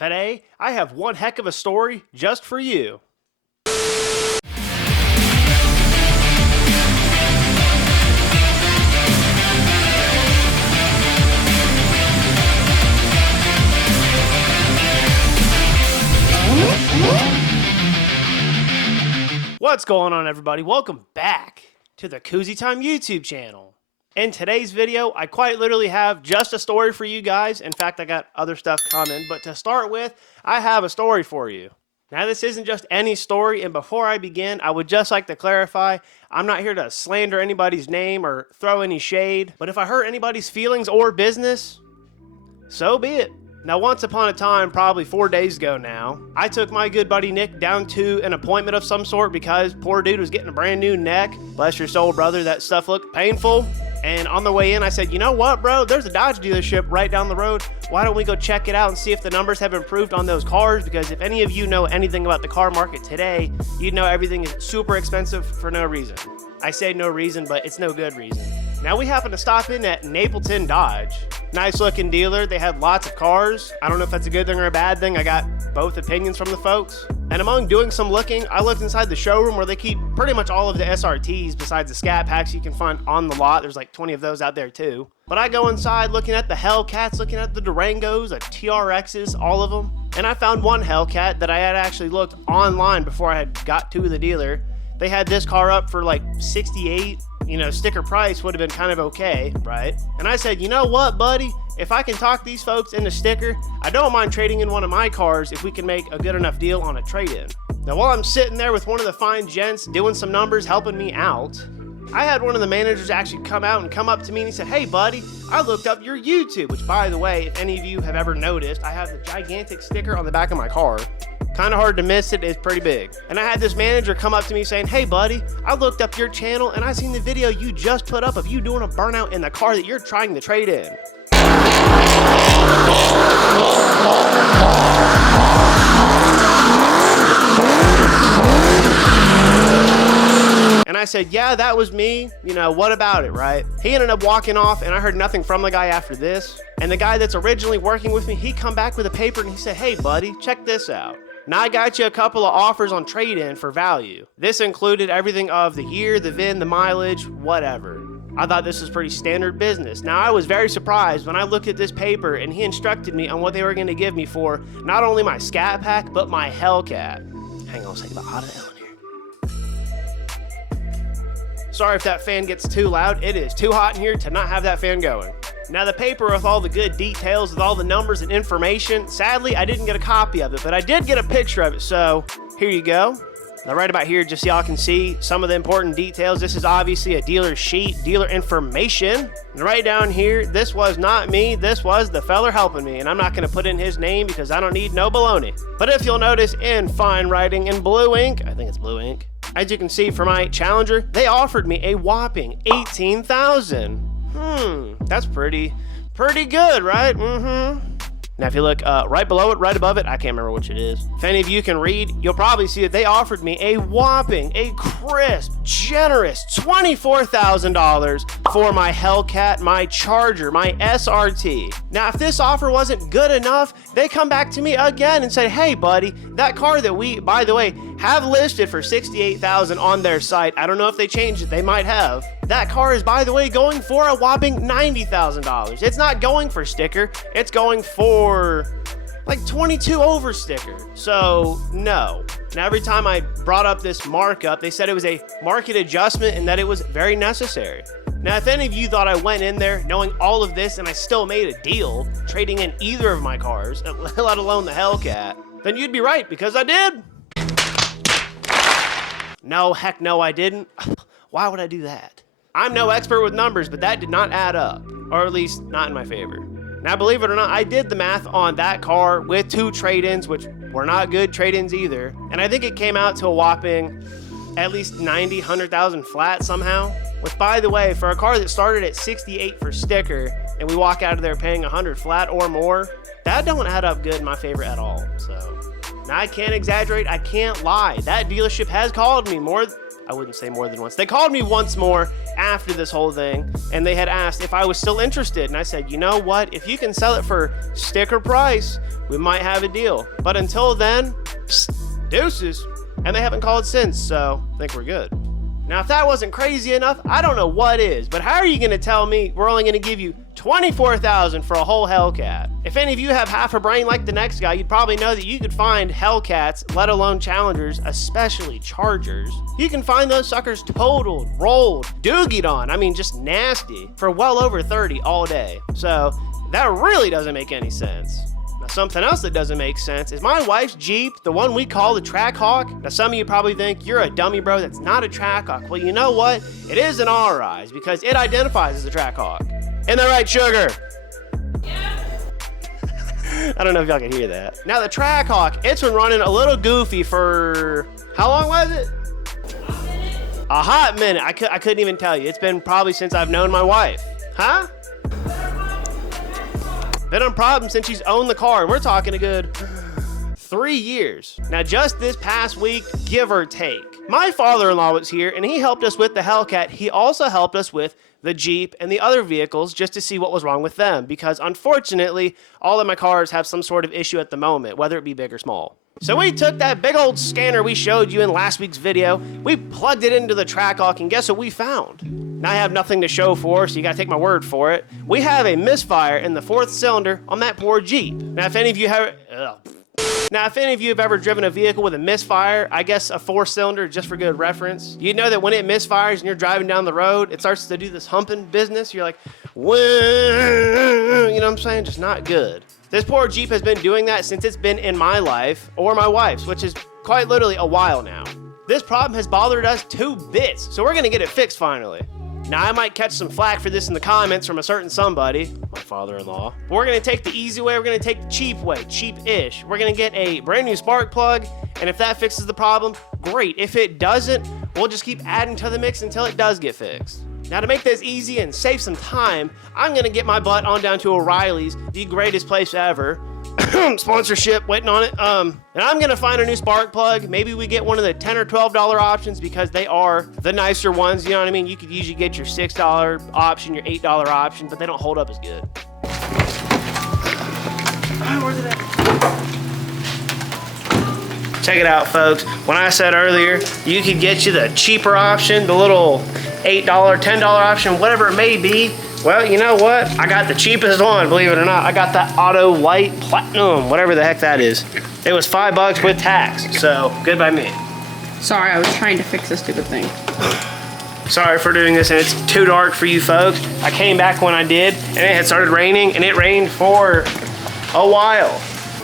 Today, I have one heck of a story just for you. What's going on, everybody? Welcome back to the Koozie Time YouTube channel. In today's video, I quite literally have just a story for you guys. In fact, I got other stuff coming, but to start with, I have a story for you. Now, this isn't just any story, and before I begin, I would just like to clarify, I'm not here to slander anybody's name or throw any shade, but if I hurt anybody's feelings or business, so be it. Now, once upon a time, probably 4 days ago now, I took my good buddy Nick down to an appointment of some sort because poor dude was getting a brand new neck. Bless your soul, brother, that stuff looked painful. And on the way in, I said, you know what, bro? There's a Dodge dealership right down the road. Why don't we go check it out and see if the numbers have improved on those cars? Because if any of you know anything about the car market today, you'd know everything is super expensive for no reason. I say no reason, but it's no good reason. Now, we happened to stop in at Napleton Dodge. Nice looking dealer. They had lots of cars. I don't know if that's a good thing or a bad thing. I got both opinions from the folks. And among doing some looking, I looked inside the showroom where they keep pretty much all of the SRTs besides the Scat Packs you can find on the lot. There's like 20 of those out there too. But I go inside looking at the Hellcats, looking at the Durangos, the TRXs, all of them. And I found one Hellcat that I had actually looked online before I had got to the dealer. They had this car up for like 68. You know, sticker price would have been kind of okay, right? And I said, you know what, buddy? If I can talk these folks into sticker, I don't mind trading in one of my cars if we can make a good enough deal on a trade-in. Now, while I'm sitting there with one of the fine gents doing some numbers, helping me out, I had one of the managers actually come out and come up to me and he said, hey, buddy, I looked up your YouTube, which, by the way, if any of you have ever noticed, I have the gigantic sticker on the back of my car. Kind of hard to miss it. It's pretty big. And I had this manager come up to me saying, hey, buddy, I looked up your channel and I seen the video you just put up of you doing a burnout in the car that you're trying to trade in. And I said, yeah, that was me. You know, what about it, right? He ended up walking off and I heard nothing from the guy after this. And the guy that's originally working with me, he come back with a paper and he said, hey, buddy, check this out. Now I got you a couple of offers on trade-in for value. This included everything of the year, the VIN, the mileage, whatever. I thought this was pretty standard business. Now I was very surprised when I looked at this paper and he instructed me on what they were going to give me for not only my Scat Pack, but my Hellcat. Hang on a second, about hot as hell in here. Sorry if that fan gets too loud. It is too hot in here to not have that fan going. Now, the paper with all the good details, with all the numbers and information, sadly, I didn't get a copy of it, but I did get a picture of it, so here you go. Now, right about here, just so y'all can see some of the important details. This is obviously a dealer sheet, dealer information. And right down here, this was not me, this was the feller helping me, and I'm not going to put in his name because I don't need no baloney. But if you'll notice in fine writing in blue ink, I think it's blue ink, as you can see for my Challenger, they offered me a whopping $18,000. That's pretty good, right? Now, if you look right below it, right above it, I can't remember which it is. If any of you can read, you'll probably see that they offered me a whopping, a crisp, generous $24,000 for my Hellcat, my Charger, my SRT. Now, if this offer wasn't good enough, they come back to me again and say, hey, buddy, that car that we, by the way, have listed for $68,000 on their site. I don't know if they changed it. They might have. That car is, by the way, going for a whopping $90,000. It's not going for sticker. It's going for like 22 over sticker. So no. Now, every time I brought up this markup, they said it was a market adjustment and that it was very necessary. Now, if any of you thought I went in there knowing all of this and I still made a deal, trading in either of my cars, let alone the Hellcat, then you'd be right, because I did. No, heck no, I didn't. Why would I do that? I'm no expert with numbers, but that did not add up, or at least not in my favor. Now, believe it or not, I did the math on that car with 2 trade-ins, which were not good trade-ins either, and I think it came out to a whopping at least 90, 100,000 flat somehow. Which, by the way, for a car that started at 68 for sticker, and we walk out of there paying 100 flat or more, that don't add up good in my favor at all. So, now I can't exaggerate, I can't lie. That dealership has called me I wouldn't say more than once. They called me once more after this whole thing, and they had asked if I was still interested. And I said, you know what? If you can sell it for sticker price, we might have a deal. But until then, psst, deuces. And they haven't called since, so I think we're good. Now, if that wasn't crazy enough, I don't know what is, but how are you gonna tell me we're only gonna give you $24,000 for a whole Hellcat? If any of you have half a brain like the next guy, you'd probably know that you could find Hellcats, let alone Challengers, especially Chargers. You can find those suckers totaled, rolled, doogied on, I mean just nasty, for well over 30 all day. So that really doesn't make any sense. Now, something else that doesn't make sense is my wife's Jeep, the one we call the Trackhawk. Now, some of you probably think you're a dummy, bro. That's not a Trackhawk. Well, you know what? It is in our eyes because it identifies as a Trackhawk. Isn't that right, Sugar? Yeah. I don't know if y'all can hear that. Now, the Trackhawk, it's been running a little goofy for, how long was it? A hot minute. I couldn't even tell you. It's been probably since I've known my wife. Huh? Been on problems since she's owned the car, and we're talking a good 3 years. Now, just this past week, give or take, my father-in-law was here, and he helped us with the Hellcat. He also helped us with the Jeep and the other vehicles just to see what was wrong with them, because unfortunately, all of my cars have some sort of issue at the moment, whether it be big or small. So we took that big old scanner we showed you in last week's video, we plugged it into the Trackhawk, and guess what we found? Now I have nothing to show for, so you gotta take my word for it. We have a misfire in the 4th cylinder on that poor Jeep. Now if any of you have ever driven a vehicle with a misfire, I guess a 4-cylinder just for good reference, you know that when it misfires and you're driving down the road, it starts to do this humping business. You're like, you know what I'm saying? Just not good. This poor Jeep has been doing that since it's been in my life, or my wife's, which is quite literally a while now. This problem has bothered us to bits, so we're gonna get it fixed finally. Now, I might catch some flack for this in the comments from a certain somebody, my father-in-law, but we're gonna take the easy way, we're gonna take the cheap way, cheap-ish. We're gonna get a brand new spark plug, and if that fixes the problem, great. If it doesn't, we'll just keep adding to the mix until it does get fixed. Now, to make this easy and save some time, I'm gonna get my butt on down to O'Reilly's, the greatest place ever. Sponsorship, waiting on it. And I'm gonna find a new spark plug. Maybe we get one of the $10 or $12 options because they are the nicer ones. You know what I mean? You could usually get your $6 option, your $8 option, but they don't hold up as good. Where's it at? Check it out, folks. When I said earlier, you could get you the cheaper option, the little $8, $10 option, whatever it may be. Well, you know what? I got the cheapest one, believe it or not. I got the Auto Light Platinum, whatever the heck that is. It was $5 with tax, so good by me. Sorry, I was trying to fix this stupid thing. Sorry for doing this, and it's too dark for you folks. I came back when I did, and it had started raining, and it rained for a while.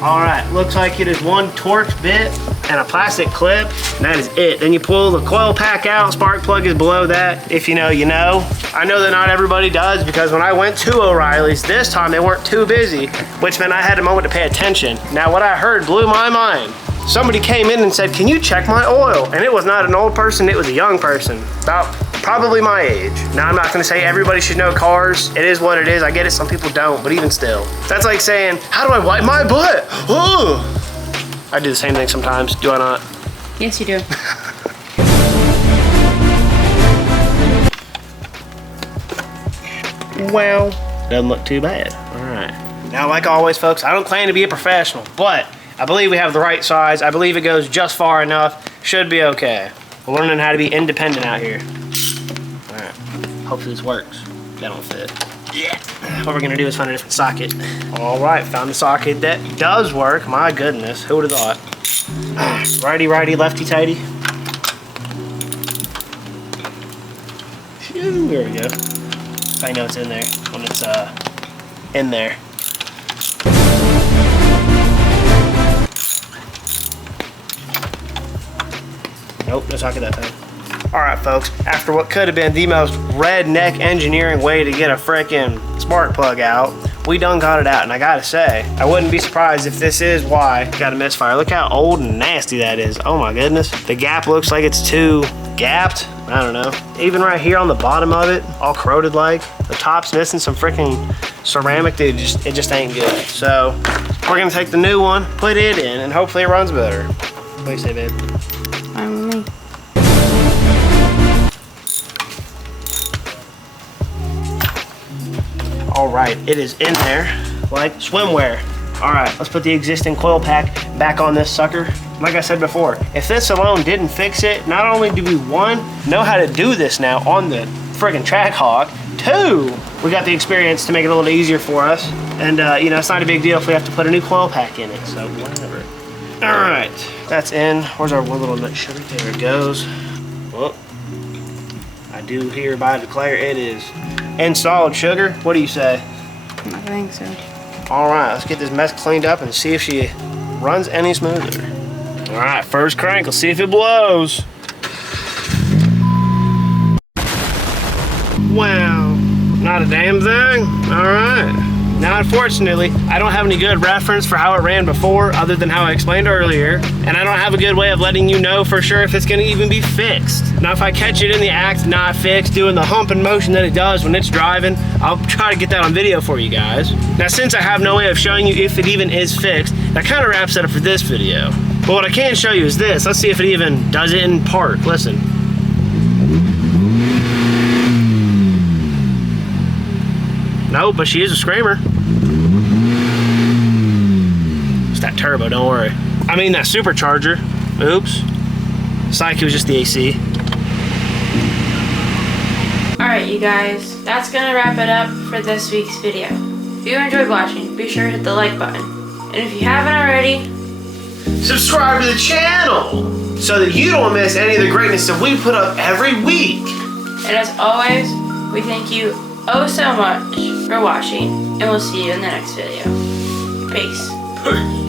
All right, looks like it is one torch bit and a plastic clip, and that is it. Then you pull the coil pack out, spark plug is below that. If you know, you know. I know that not everybody does, because when I went to O'Reilly's this time, they weren't too busy, which meant I had a moment to pay attention. Now, what I heard blew my mind. Somebody came in and said, "Can you check my oil?" And it was not an old person, it was a young person, about probably my age. Now, I'm not gonna say everybody should know cars. It is what it is. I get it, some people don't, but even still. That's like saying, how do I wipe my butt? Ugh. I do the same thing sometimes, do I not? Yes, you do. Well, doesn't look too bad. All right. Now, like always, folks, I don't claim to be a professional, but I believe we have the right size. I believe it goes just far enough. Should be okay. We're learning how to be independent out here. All right. Hopefully this works. That don't fit. Yeah. What we're gonna do is find a different socket. All right, found the socket that does work. My goodness, who would have thought? Righty, righty, lefty, tighty. There we go. I know it's in there when it's in there. Nope, no socket that time. All right, folks, after what could have been the most redneck engineering way to get a frickin' spark plug out, we done got it out, and I gotta say, I wouldn't be surprised if this is why it got a misfire. Look how old and nasty that is. Oh my goodness. The gap looks like it's too gapped. I don't know. Even right here on the bottom of it, all corroded like. The top's missing some frickin' ceramic, dude. It just ain't good. So, we're gonna take the new one, put it in, and hopefully it runs better. What do you say, babe? Finally. All right, it is in there like swimwear. All right, let's put the existing coil pack back on this sucker. Like I said before, if this alone didn't fix it, not only do we, one, know how to do this now on the friggin' Trackhawk, two, we got the experience to make it a little easier for us. And you know, it's not a big deal if we have to put a new coil pack in it, so whatever. All right, that's in. Where's our one little nut sugar? There it goes. Well, I do hereby declare it is installed, sugar. What do you say? I think so. All right, let's get this mess cleaned up and see if she runs any smoother. All right, first crank, let's see if it blows. Wow, not a damn thing. All right. Now, unfortunately, I don't have any good reference for how it ran before other than how I explained earlier, and I don't have a good way of letting you know for sure if it's gonna even be fixed. Now, if I catch it in the act not fixed, doing the humping motion that it does when it's driving, I'll try to get that on video for you guys. Now, since I have no way of showing you if it even is fixed, that kind of wraps it up for this video. But what I can show you is this. Let's see if it even does it in park. Listen. No, but she is a screamer. It's that turbo, don't worry. I mean that supercharger. Oops. Psyche was just the AC. Alright, you guys, that's gonna wrap it up for this week's video. If you enjoyed watching, be sure to hit the like button. And if you haven't already, subscribe to the channel so that you don't miss any of the greatness that we put up every week. and as always, we thank you oh so much for watching, and we'll see you in the next video. Peace. Peace.